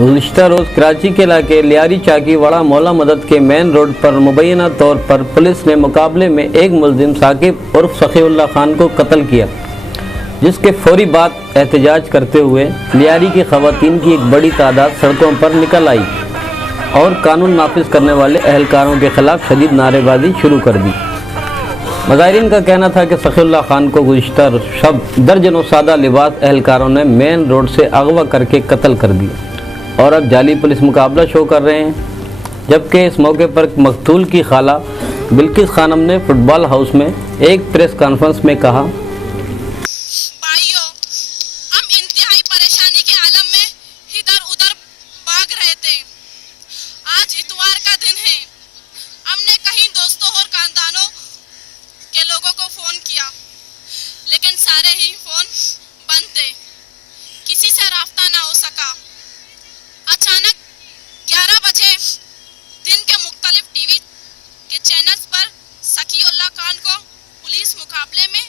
गुज़िश्ता रोज़ कराची के इलाके लियारी चाकी वाड़ा मौला मदद के मेन रोड पर मुबैना तौर पर पुलिस ने मुकाबले में एक मुलजिम साकिब उर्फ सखीउल्लाह खान को कत्ल किया, जिसके फौरी बाद एहतजाज करते हुए लियारी की ख़वातीन की एक बड़ी तादाद सड़कों पर निकल आई और कानून नाफिज करने वाले अहलकारों के खिलाफ शदीद नारेबाजी शुरू कर दी। मुज़ाहिरीन का कहना था कि सखीउल्लाह खान को गुज़िश्ता शब दर्जनों सादा लिबास अहलकारों ने मेन रोड से अगवा करके कत्ल कर दिया और अब जाली पुलिस मुकाबला शो कर रहे हैं। जबकि इस मौके पर मकतूल की खाला बिल्किस खानम ने फुटबॉल हाउस में एक प्रेस कॉन्फ्रेंस में कहा, भाइयों, हम इंतहाई परेशानी के आलम में इधर उधर भाग रहे थे। आज इतवार का दिन है। हमने कहीं दोस्तों और खानदानों के लोगों को फोन किया, लेकिन सारे ही फोन बंद थे। किसी से राब्ता ना हो सका। अचानक 11 बजे दिन के मुख्तलिफ टीवी के चैनल्स पर सखीउल्लाह खान को पुलिस मुकाबले में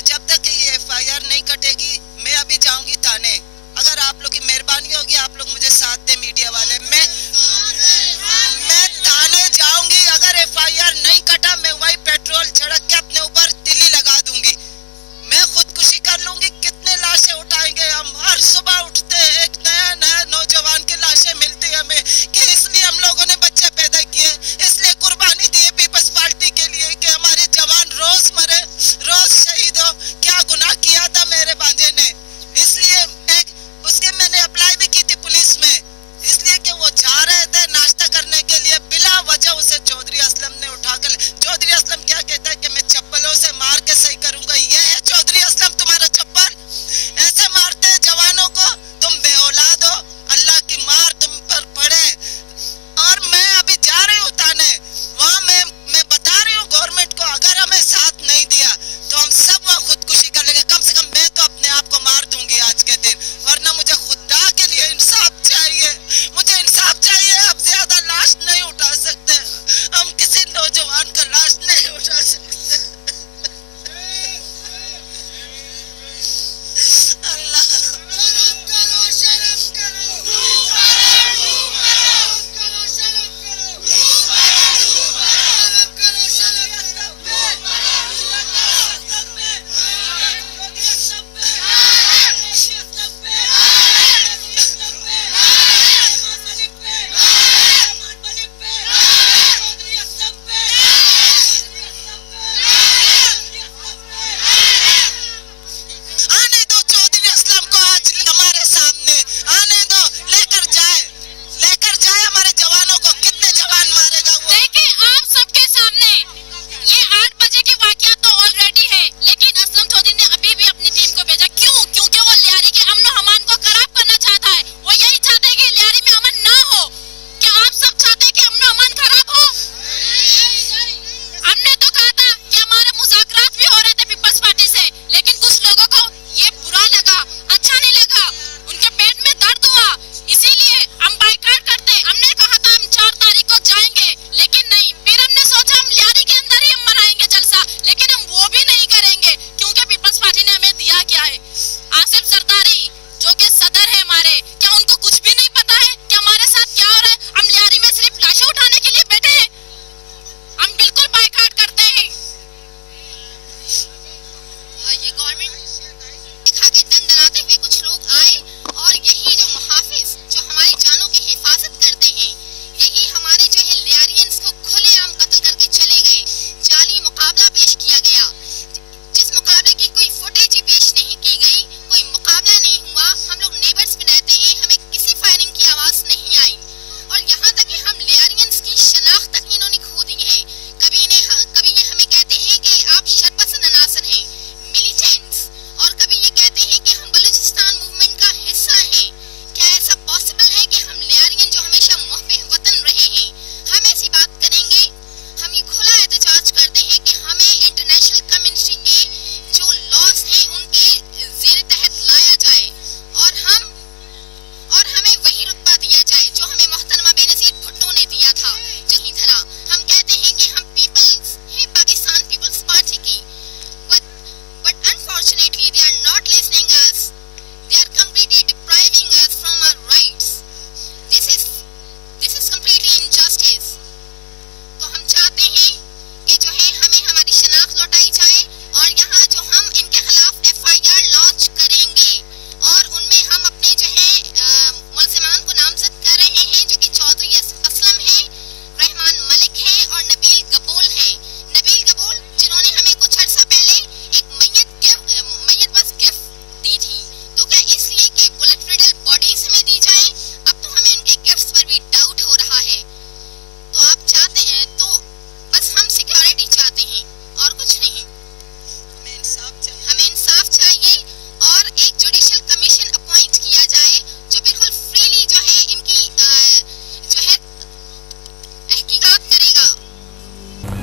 और जब तक ये FIR नहीं कटेगी मैं अभी जाऊंगी थाने। अगर आप लोग की मेहरबानी होगी, आप लोग मुझे साथ दे मीडिया वाले, मैं थाने जाऊंगी। अगर FIR नहीं कटा मैं वही पेट्रोल छिड़क के अपने ऊपर तिल्ली लगा दूंगी, मैं खुदकुशी कर लूंगी। कितने लाशें उठाएंगे हम? हर सुबह उठते हैं एक नया नया नौजवान की लाशें मिलती है हमें, कि इसलिए हम लोगों ने बच्चे पैदा किए, इसलिए कुर्बानी दी पीपल्स पार्टी के लिए कि हमारे जवान रोज मरे रोज शहीद हो। क्या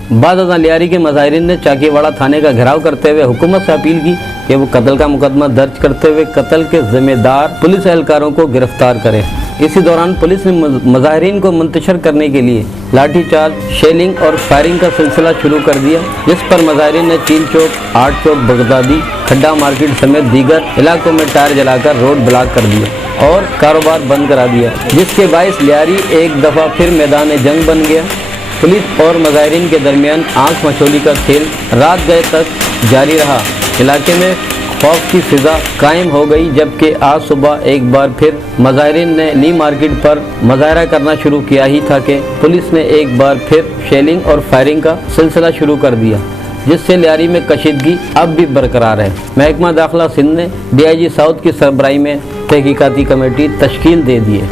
बाद लियारी के मुजाहिरीन ने चाकीवाड़ा थाने का घेराव करते हुए हुकूमत से अपील की कि वो कत्ल का मुकदमा दर्ज करते हुए कत्ल के जिम्मेदार पुलिस एहलकारों को गिरफ्तार करें। इसी दौरान पुलिस ने मुजाहिरीन को मुंतशिर करने के लिए लाठीचार्ज, शेलिंग और फायरिंग का सिलसिला शुरू कर दिया, जिस पर मुजाहिरीन ने चील चौक, आठ चौक, बगदादी, खड्डा मार्केट समेत दीगर इलाकों में टायर जलाकर रोड ब्लॉक कर दिया और कारोबार बंद करा दिया, जिसके बायस लियारी एक दफ़ा फिर मैदान जंग बन गया। पुलिस और मुजाहिरीन के दरमियान आंख मचोली का खेल रात गए तक जारी रहा। इलाके में खौफ की फिजा कायम हो गई, जबकि आज सुबह एक बार फिर मुजाहिरीन ने नी मार्केट पर मुजाहरा करना शुरू किया ही था कि पुलिस ने एक बार फिर शेलिंग और फायरिंग का सिलसिला शुरू कर दिया, जिससे लियारी में कशीदगी अब भी बरकरार है। महकमा दाखिला सिंध ने DIG साउथ की सरबराही में तहकीकाती कमेटी तश्कील दे दी है।